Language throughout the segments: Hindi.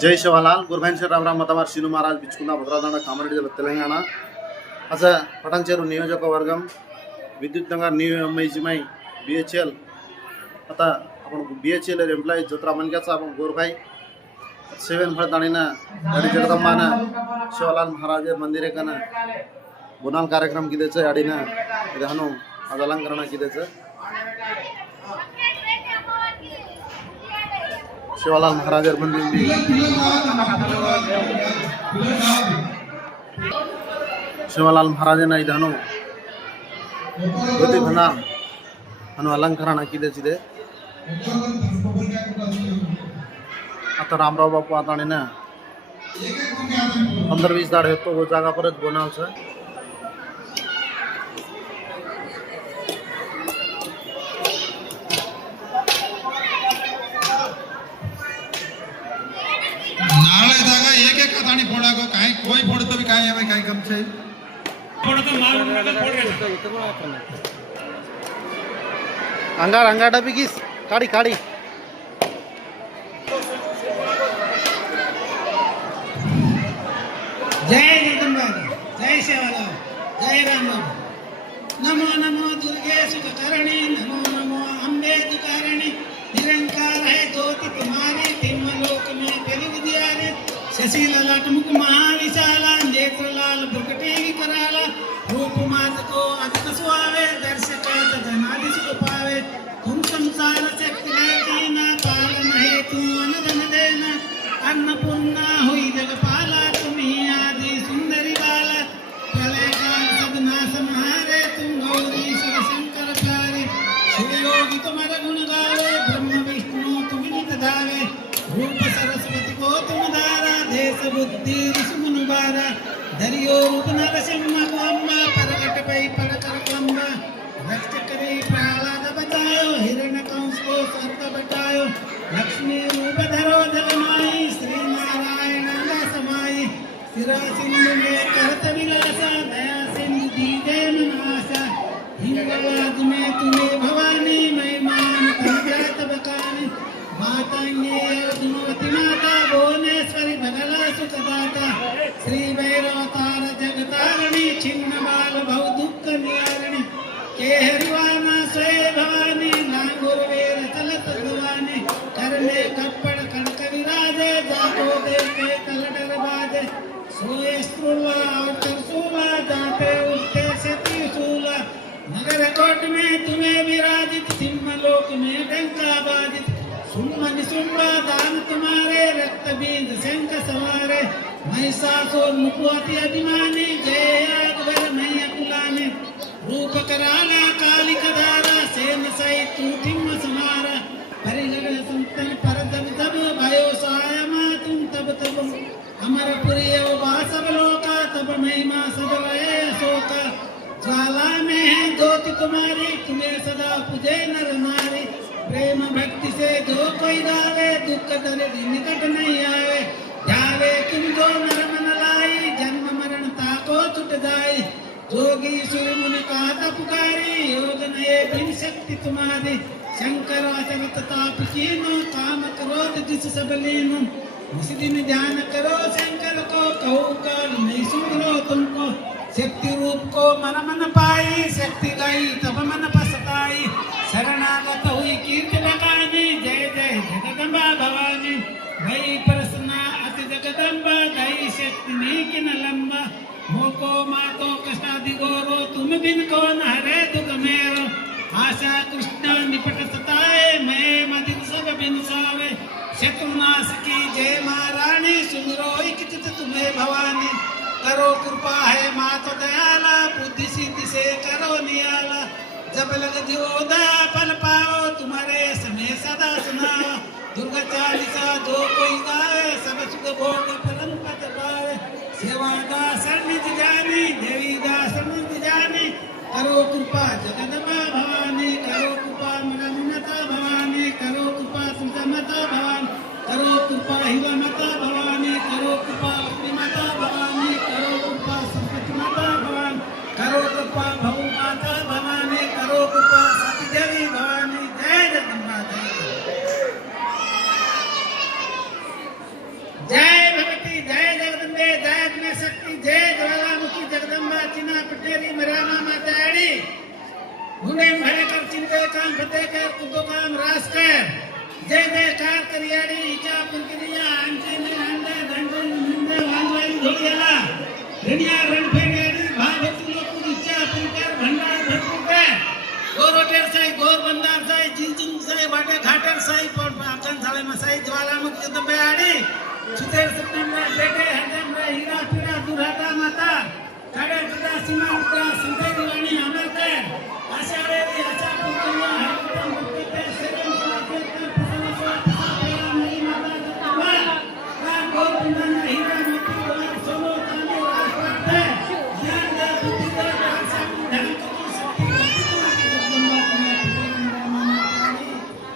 जय शिवालाल गुरभाइन राम मतवार शीनु महाराज बिचुकुंदा भद्रादांड कामारेड्डी जिल्ला तेलंगाण असा पटानचेरू नियोजकवर्गम विद्युत नगर न्यू एमआईजीमाई बीएचएल आता आपण बीएचएल एम्प्लॉय जत्रा मनक्याचा आपण गोरभाई सेवन फळताणीना गाडी जगदंबाना शिवालाल महाराज मंदिर कना बोनाल कार्यक्रम किदेच अडीना इदहनु आज अलंकरण किदेच शिवालाल महाराज मंदिर शिवालाल महाराजना इदहनु ಜ್ಯೋತಿ ಭಂಡಾರ ಅನ್ನೋ ಅಲಂಕರಣ ಹಾಕಿದೆ आता रामराव बापू आता ना 15-20 दाड येतो वो जागा परत बोनावचं ನಾಳೆದಾಗ ಏಕೆ ಕಥಾಣಿ ಫೋಡಾಗೋ ಕಾಯಿ कोई फोड़तो भी काय है काय कम छे फोड़तो मार फोड़ अंगार अंगाटा बिकीस काडी काडी जय जगदंबा जय शिवालाल जय राम नमो नमो दुर्गे सुख करणी नमो नमो अम्बे दुकारिणी निरंकार है ज्योति तुम्हारी तिम्म लोक में पेलु दियारे शशि ललाट मुख महाविशाला नेत्र लाल भुगटे कराला रूप मात को अधिक सुहावे दर्शक धनादि सुख पावे तुम संसार शक्ति लेना पालन है तू अनधन देना अन्नपूर्णा हुई जगपाला तुम्ही आदि सुंदरी बाला प्रलय काल सदना संहारे तुम गौरी शिव शंकर प्यारे शिव योगी तुम्हारा गुण गावे ब्रह्म विष्णु तुम नित धावे रूप सरस्वती को तुम धारा देश बुद्धि ऋषि मुनि बारा दरियो रूप नरसिंह को अम्बा परगट पै पड़कर अम्बा रक्त करे प्रहलाद बचायो हिरण कंस को सर्प बचायो लक्ष्मी रूप धरो जगमाई श्री नारायण समाई सिरा सिंधु में करत विलासा दया सिंधु दीजे मनासा हिंगलाज में तुम्हें भवानी महिमान तनजात बकानी मातांगे अर्जुनवती माता भुवनेश्वरी भगला सुखदाता श्री भैरवतार जगतारिणी छिन्न बाल भव दुख निवारिणी के हरिवाना स्वय भवानी नांगुर वेर चलत भवानी करने कपड़ कड़क विराजे जाको देखे तलडर बाजे सोए स्त्रुला और तरसूला जाते उठते से त्रिशूला नगर कोट में तुम्हें विराजित सिंह लोक में डंका बाजित सुमन सुम्बा दान तुम्हारे रक्त बीज शंख सवारे महिषासुर मुखवती अभिमानी जय अकबर मैया कुलाने रूप कराला कालिक धारा सेन सहित तू तिम्म समारा परिगण संतन पर दब दब भयो सायमा तुम तब तब अमरपुरी सब लोका तब महिमा सब रहे अशोका ज्वाला में है ज्योति तुम्हारी तुम्हें सदा पूजे नर नारी प्रेम भक्ति से जो कोई गावे दुख दर्द निकट नहीं आवे जावे तुम जो नर मन लाई जन्म मरण ताको छुट जाए जोगी सुर मुनि का पुकारी योग नये बिन शक्ति तुम्हारी शंकर असरत ताप कीनो काम क्रोध जिस सब लीनो उस दिन ध्यान करो शंकर को कहू काल नहीं सुन लो तुमको शक्ति रूप को मन मन पाई शक्ति गई तब मन पसताई शरणागत हुई कीर्ति लगानी जय जय जगदम्बा भवानी भई प्रसन्ना अति जगदम्बा दई शक्ति नीकिन लंबा मोको मातो कष्टादि गोरो तुम बिन कौन हरे दुख मेरो आशा कृष्ण निपट सताए मैं मदिन सब बिन सावे शत्रुनाश की जय महारानी सुमिरो चित तुम्हें भवानी करो कृपा है मातो दयाला बुद्धि सिद्धि से करो नियाला जब लग जियोदा फल पाओ तुम्हारे समय सदा सुनाओ दुर्गा चालीसा जो कोई गावे सब सुख भोग फलन पत पावे सेवा दास निज जानी देवी दास निज जानी करो कृपा जगदम्बा भवानी करो कृपा मनमता भवानी करो कृपा सुमता भवानी करो कृपा हिवमता भवानी करो कृपा लक्ष्मीमता भवानी करो कृपा संपत्ति माता भवानी करो कृपा भव माता भवानी करो कृपा सती देवी भवानी जय जगदम्बा जय ज्वालामुखी जगदंबा चिना पटेरी मरामा माताड़ी गुणे भले कर चिंते काम फतेह कर कुतो काम रास कर जय जयकार करियाड़ी इचा पुरकिया अंचे में अंडा धंडन मुंडे वांगवाई धोलियाला दुनिया रण फेरियाड़ी भागवती लोग इचा पुरकर भंडार भरपूर गोरोटेर साई गोर बंदार साई जिंजिंग साई वाटे घाटर साई पर आकन साले मसाई ज्वालामुखी जगदंबा आड़ी सुतेर सप्टेंबर बेटे हजमरा हीरा पीड़ा दुराता माता साडे चिदा सीमा उतरा संदेरी वाणी अमर कर आषाढ़े आशा पुरकिया हरकतम मुक्ते सेकंड स्वास्थ्य कर प्रसन्न स्वास्थ्य पेरा मेरी माता जगदंबा राम गोर बंदना हीरा मोती द्वार सोनो चांदी राजपाट ज्ञान दे बुद्धि दे आशा धन को शक्ति भक्ति जगदंबा तुम्हें पुत्र रामा मातानी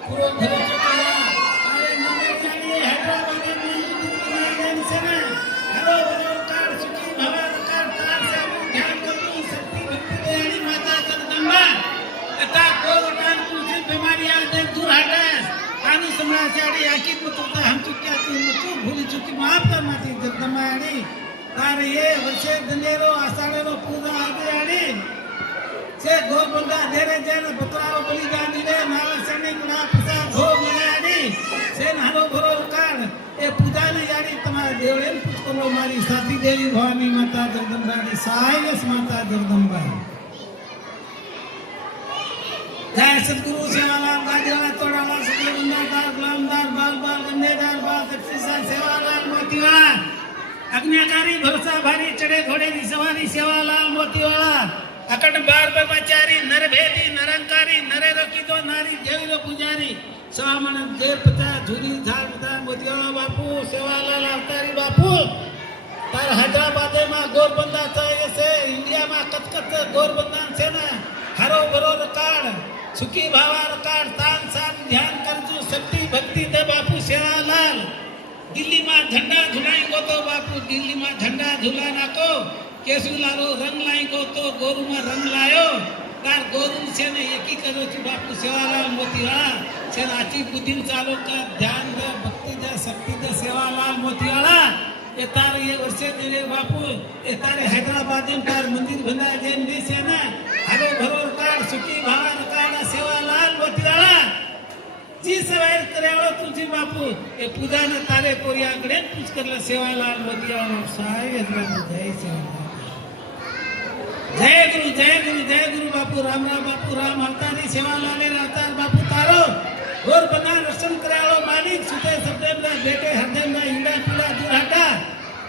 पूरो घर चुकाया अरे नंबर चाहिए हैदराबाद में दिन से ना हरो हरो कार सुखी भवन कार तार से ध्यान करो शक्ति भक्ति दयानी माता जगदंबा तथा कोरोना कुछ बीमारियां दे दूर हटा कानून समाचारी आकी पुत्रता हम चुक्या तू भूल चुकी माफ कर माती जगदंबा आड़ी तार ये वर्षे दनेरो आषाढ़ेरो पूजा आदि आड़ी से गोबंदा देरे जेन बतरारो बलिदान दिले नाला सने गुना प्रसाद हो मिलाड़ी से हरो भरो कार ए पूजा ने यारी तुम्हारे देवड़े पुष्करो मारी साथी देवी भवानी माता जगदंबा दी सायस माता जगदंबा जय सतगुरु सेवालाल गाजवाला तोड़ाला सकल गुंडादार गुलामदार बाल बाल गंडेदार बाल तपसीसा सेवालाल मोतीवाला अग्निकारी भरोसा भारी चढ़े घोड़े की सवारी सेवालाल मोतीवाला अकट बार ब्रह्मचारी नरभेदी नरंकारी नरे रखी दो नारी देवी रो पुजारी सामन जय पता झूरी झार पता मोतीवाला बापू सेवालाल अवतारी बापू तार हैदराबाद में गोरबंदा चाहिए से इंडिया में कतकत गोरबंदा से ना हरो भरो कार्ड सुखी भावार कार्ड तान साम ध्यान कर जो शक्ति भक्ति दे बापू सेवालाल दिल्ली में झंडा झुलाई को तो बापू दिल्ली में झंडा झुलाना को केसु लारो रंग लाई को तो गोरु में रंग लायो तार गोरु से ने एक ही करो ची बापू सेवालाल मोतीवाला से आची बुद्धिन चालो का ध्यान दे भक्ति दे शक्ति दे सेवालाल मोतीवाला ये तार ये वर्षे तेरे बापू ये तारे हैदराबाद में तार मंदिर बना जेन दी से ना हरो भरो कार सुखी भावार कार सेवालाल मोतीवाला जी सवार करेवाळो तुझी बापू ये पूजा ने तारे कोरिया गड़े पूछ करला सेवालाल मोतीवाला साय जय सेवालाल जय गुरु बापू राम बापू राम अवतारी सेवालाल अवतार बापू तारो गोर बना दर्शन करालो मालिक सुते सप्टेंबर बेटे हरदेव हीरा पीड़ा दूर हटा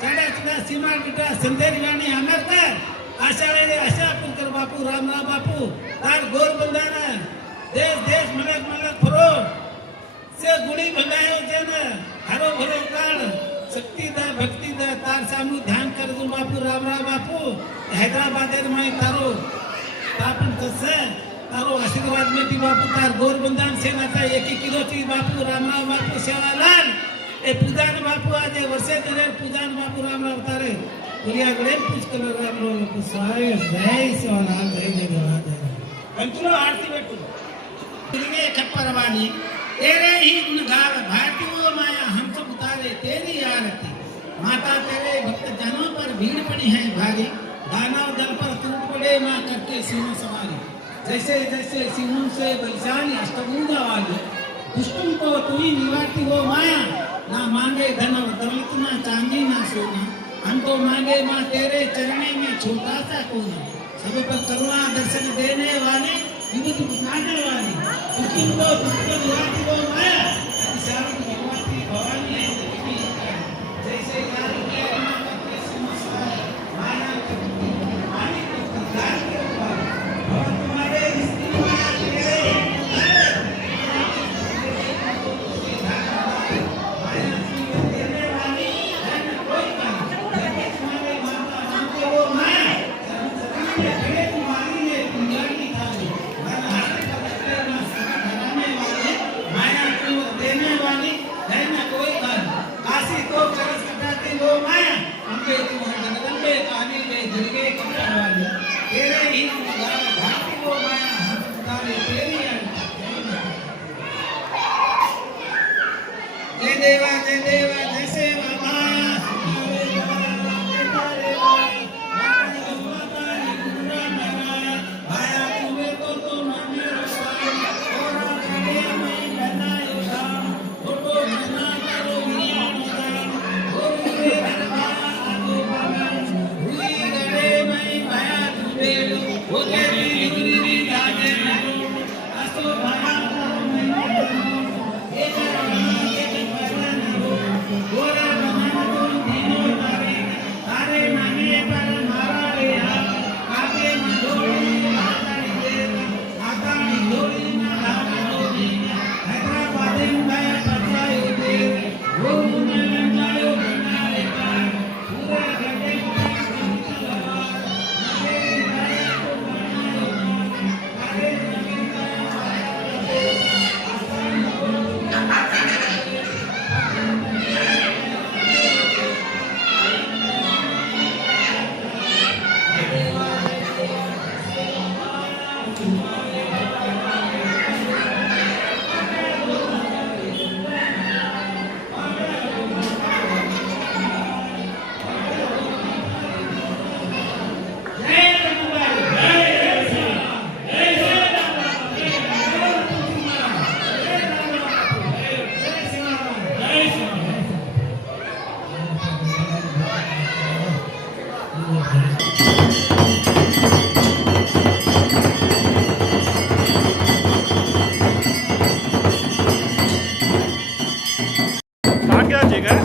चाड़ा चिदा सीमा टिटा संदेरी वाणी अमर कर आषाढ़े आशा पुरकर बापू राम बापू तार गोर बंदाना देश देश मलक मलक फरो से गुड़ी बनायो जन हरो भरो काल शक्ति दा भक्ति दा तार सामू ध्यान कर जो बापू राम बापू हैदराबाद में तारो तापन तसे तारो आशीर्वाद में दी बापू तार गोर बंदान से नाता एक किलो ची बापू राम बापू सेवालाल ए पूजान बापू आज वर्षे तेरे पूजान बापू राम अवतारे दुनिया गड़े पूछ कर राम बापू साय जय सेवालाल जय जय जय अंचलो आरती बैठो दुनिया खपरवानी तेरे ही गुण गाव भारती वो माया हम सब उतारे तेरी आरती माता तेरे भक्त जनों पर भीड़ पड़ी है भारी दानव दल पर टूट पड़े माँ करके सिंह सवारी जैसे जैसे सिंहों से बलशाली अष्टभुजा वाली दुष्टों को तू ही निवारती हो माया ना मांगे धन और दौलत ना चांदी ना सोना हम तो मांगे माँ तेरे चरणे में छोटा सा कोना सब पर करुणा दर्शन देने वाले विभूति बनाने वाली दुखी को दुख को निवारती हो माया सारी भगवती भवानी है जैसे काली के माँ करके सिंह सवारी माया मानी को दान के ऊपर और तुम्हारे स्त्री माया तेरे जय देवा जय सेवा माया जय देवा जय बजेगा।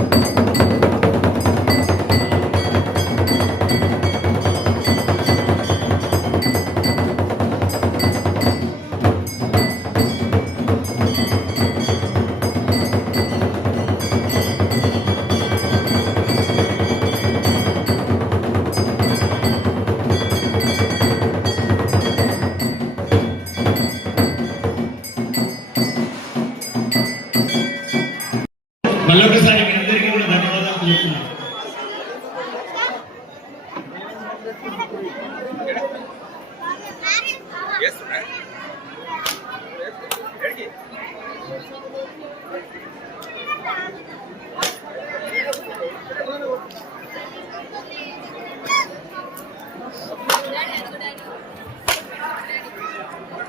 మళ్ళొకసారి మీ అందరికీ కూడా ధన్యవాదాలు చెప్తున్నాను.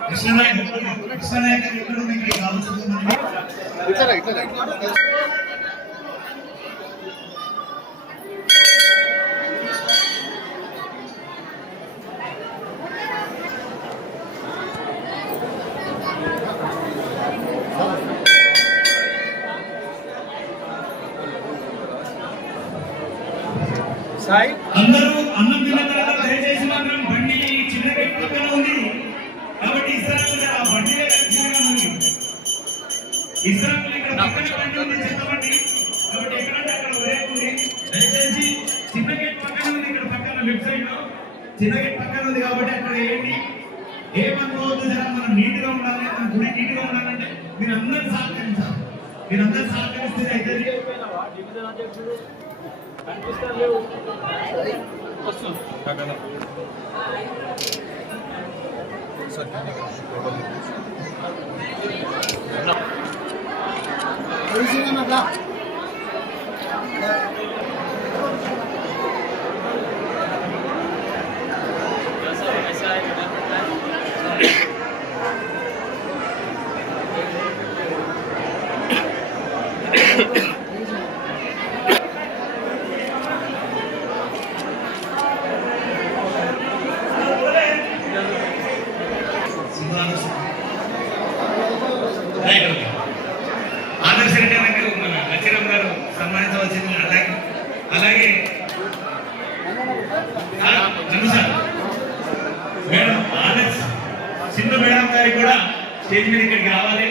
కృష్ణనాయక్ ఎక్కడ మీకు కావాల్సింది అందరూ అన్నం తిన్న తర్వాత దయచేసి మాత్రం బండి చిన్న గేట్ పక్కన ఉంది కాబట్టి ఇస్రాకులు ఆ బండిలో చిన్నగా ఉంది. ఇస్రాకులు ఇక్కడ పక్కన బండి ఉంది, చిన్న బండి కాబట్టి ఎక్కడంటే అక్కడ వదిలేకుంది. దయచేసి చిన్న గేట్ పక్కన ఉంది, ఇక్కడ పక్కన లెఫ్ట్ సైడ్ లో చిన్న గేట్ పక్కన ఉంది కాబట్టి అక్కడ ఏంటి ఏమనుకోవద్దు, జర మనం నీట్ గా ఉండాలి, మన గుడి నీట్ గా ఉండాలంటే మీరందరూ సహకరించాలి. మీరందరూ సహకరిస్తే అయితే ఆదర్శ రెడ్డి గారు మన లక్ష్మీరామ్ గారు సన్మానించవలసింది. అలాగే మేడం ఆదర్శ్ సింధు మేడం గారికి కూడా స్టేజ్ మీద ఇక్కడికి రావాలి.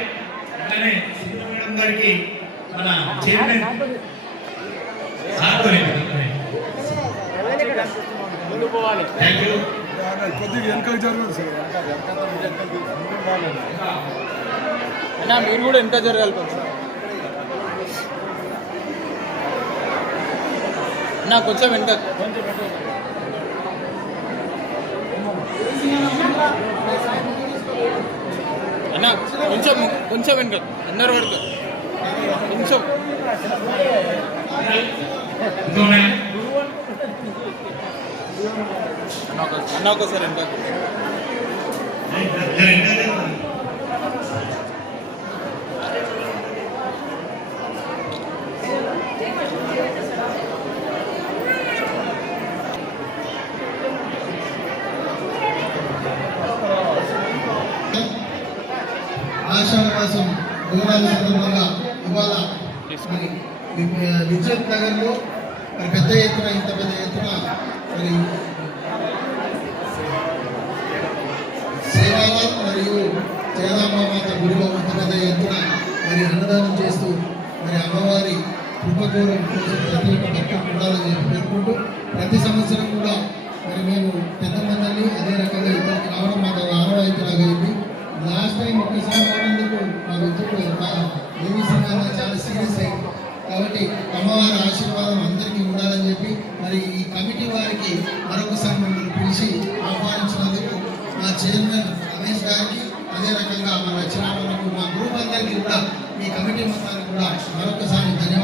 అట్లానే సింధు మేడం గారికి మన చైర్మన్ థ్యాంక్ యూ. కొద్దిగా వెనకాల జరగదు సార్, అన్నా మీరు కూడా ఎంత జరగాలి కొంచెం అన్నా, కొంచెం వెనక అన్నా, కొంచెం వెనక అందరు వరకు కొంచెం అన్న ఒకసారి వెనక ఆషాఢ మాసం బోనాల సందర్భంగా ఇవాళ మరి విద్యుత్ నగర్లో మరి పెద్ద ఎత్తున ఇంత పెద్ద ఎత్తున మరి సేవాల మరియు జగదాంబామాత గుడిలో ఇంత పెద్ద ఎత్తున మరి అన్నదానం చేస్తూ మరి అమ్మవారి కృపకోరం కోసం ప్రతి ఒక్క భక్తులు ఉండాలని చెప్పి పేర్కొంటూ ప్రతి సంవత్సరం కూడా మరి మేము పెద్ద మందిని అదే రకంగా ఇక్కడికి రావడం మాకు ఆనవాయితీలాగా అయింది. లాస్ట్ టైం ఒక్కసారి రావడందుకు మా మిత్రుడు దేవీ సంఘాలు చాలా సీరియస్ అయింది కాబట్టి అమ్మవారి ఆశీర్వాదం అందరికీ ఉండాలని చెప్పి మరి ఈ కమిటీ వారికి మరొకసారి మమ్మల్ని పిలిచి ఆహ్వానించినందుకు మా చైర్మన్ రమేష్ గారికి అదే రకంగా మా లక్ష్మీరామకు మా గ్రూప్ అందరికీ కూడా ఈ కమిటీ మొత్తానికి కూడా మరొకసారి ధన్యవాదాలు.